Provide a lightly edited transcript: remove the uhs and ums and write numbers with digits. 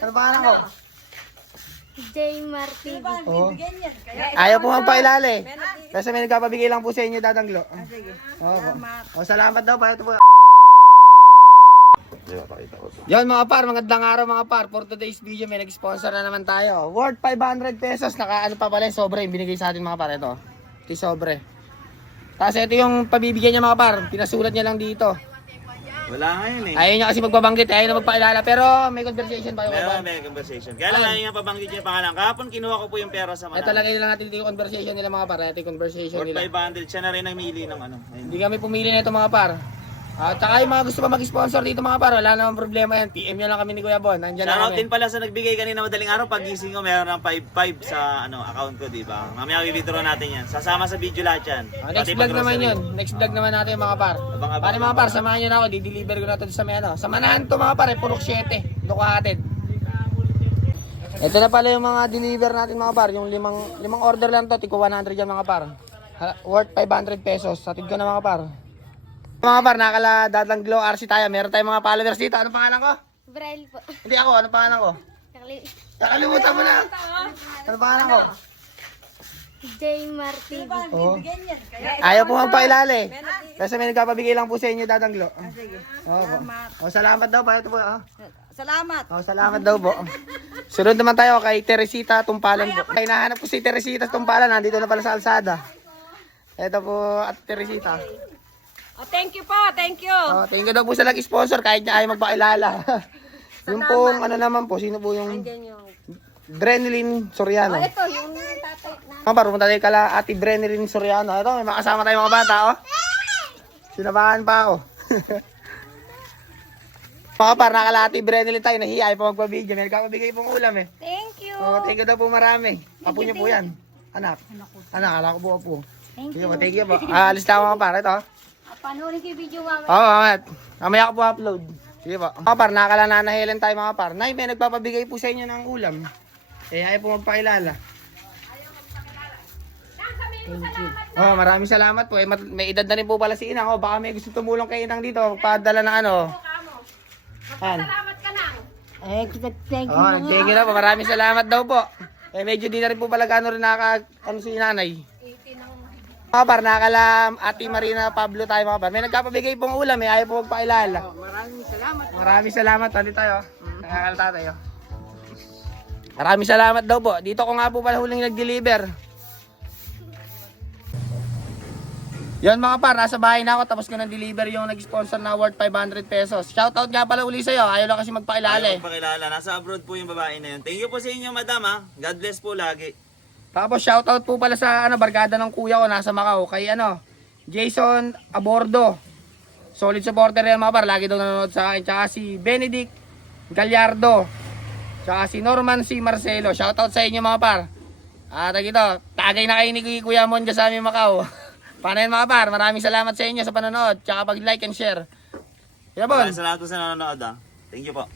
Ano pangalan ko? J. Martin. Oo. Ayaw po magpailali. Kasi may nagpapabigay lang po sa inyo, Dadanglo. Sige. Oo po. Salamat. O, salamat daw pa. Ito po. Yan mga par, magandang araw mga par. For today's video may nag-sponsor na naman tayo. Worth 500 pesos. Naka ano pa pala yung sobre yung binigay sa atin mga par. Ito yung sobre. Tapos ito yung pabibigyan niya mga par. Pinasulat niya lang dito. Wala ngayon eh. Ayaw niya kasi magbabanggit, ayaw na magpaalala. Pero may conversation pa yung mga par. Meron, may conversation. Kaya lang ayaw niya pabanggit yung pangalan. Kahapon kinuha ko po yung pera sa Ito Manalo. lagay na lang natin dito yung conversation nila mga par. Ito yung conversation Worth nila. 500. Siya na rin namili ng ano. Ayun. Hindi kami pumili na ito mga par. At saka yung mga gusto pa mag-sponsor dito mga par, wala namang problema yan. PM nyo lang kami ni Kuya Bon. Nandiyan na Shoutout kami. din pala sa nagbigay kanina madaling araw. Pagising ko meron ng 5-5 sa account ko, di ba? Mamaya i-withdraw natin yan. Sasama sa video lahat yan. Next vlog naman yun. Next vlog naman natin mga par. Abang-abang. Pare mga par, samahan nyo na ako. Di-deliver ko na ito sa may ano. Sa Manahan to mga par, Purok 7. Doon kahatid. Ito na pala yung mga deliver natin mga par. Yung limang order lang to. Tiko 100 yan mga par. Worth 500 pesos. Hatid ko na mga par. Mga par, nakakala Dadanglo RC tayo. Meron tayong mga followers dito. Ano pangalan ko? Braille po. Hindi ako. Ano pangalan ko? Nakalimutan mo na. Ano pangalan ko? J. Martin. Oo. Bigyan yan. Kaya Ayaw po magpailali. Kasi may nagpapabigay lang po sa inyo, Dadanglo. sige. Oo po. Salamat. O, salamat daw pa. Ito po. Salamat. O, salamat daw po. Sunod naman tayo kay Teresita Tumpalan po. Ay, nahanap ko si Teresita Tumpalan. Nandito na pala sa Alsada. Ito po at Teresita. Oh, thank you po. Thank you. O, thank you daw po sa nag-sponsor kahit niya ayaw magpakilala. Yung pong ano naman po, sino po yung Brenelyn Soriano. Ito, yung tatay na. Kampar, pumunta tayo kala Ate Brenelyn Soriano. Ito, may makasama tayong mga bata, oh. Sinabahan pa ako. Mga par, nakala Ate Brenelyn tayo, nahiya, ayaw pa magpabigyan. May nagkakabigay pong ulam eh. Thank you. Oh, thank you daw po marami. Apo niyo po yan. Anak. Anak, ala ko po apo. Thank Thank you. you, thank you po. Alis lang mga par, ito. Panoorin ko yung video mama. Oo, mamaya. Mamaya ko po upload. Sige po. Mga par, nakala na Helen tayo mga par. Nay, may nagpapabigay po sa inyo ng ulam. Eh, ayaw po magpakilala. Thank you. Oh, maraming salamat po. Eh, may edad na rin po pala si Inang. Oh, baka may gusto tumulong kay Inang dito. Padala ng ano. Salamat ka na. Thank you. Oh, thank you na po. Maraming salamat daw po. Eh, medyo di na rin po pala gano'n rin ano si nanay. Mga par, nakala Ate Marina Pablo tayo mga par. May nagkapabigay pong ulam eh. Ayaw po magpakilala. Maraming salamat. Maraming salamat. Dito tayo. Nakakalta tayo. Maraming salamat daw po. Dito ko nga po pala huling nag-deliver. Yan mga par, nasa bahay na ako. Tapos ko nang-deliver yung nag-sponsor na worth 500 pesos. Shoutout nga pala uli sa'yo. Ayaw lang kasi magpakilala eh. Pakilala. Nasa abroad po yung babae na yun. Thank you po sa inyo, madam ha. God bless po lagi. Tapos shoutout po pala sa barkada ng kuya ko nasa Macau. Kay Jason Abordo. Solid supporter yan mga par. Lagi daw nanonood sa akin. Tsaka si Benedict Gallardo. Tsaka si Norman C. Marcelo. Shoutout sa inyo mga par. At ito, tagay na kayo ni Kuya Mon dyan sa aming Macau. Paano yan mga par? Maraming salamat sa inyo sa panonood. Tsaka pag-like and share. Kaya bon. Maraming salamat po sa nanonood ha. Thank you po.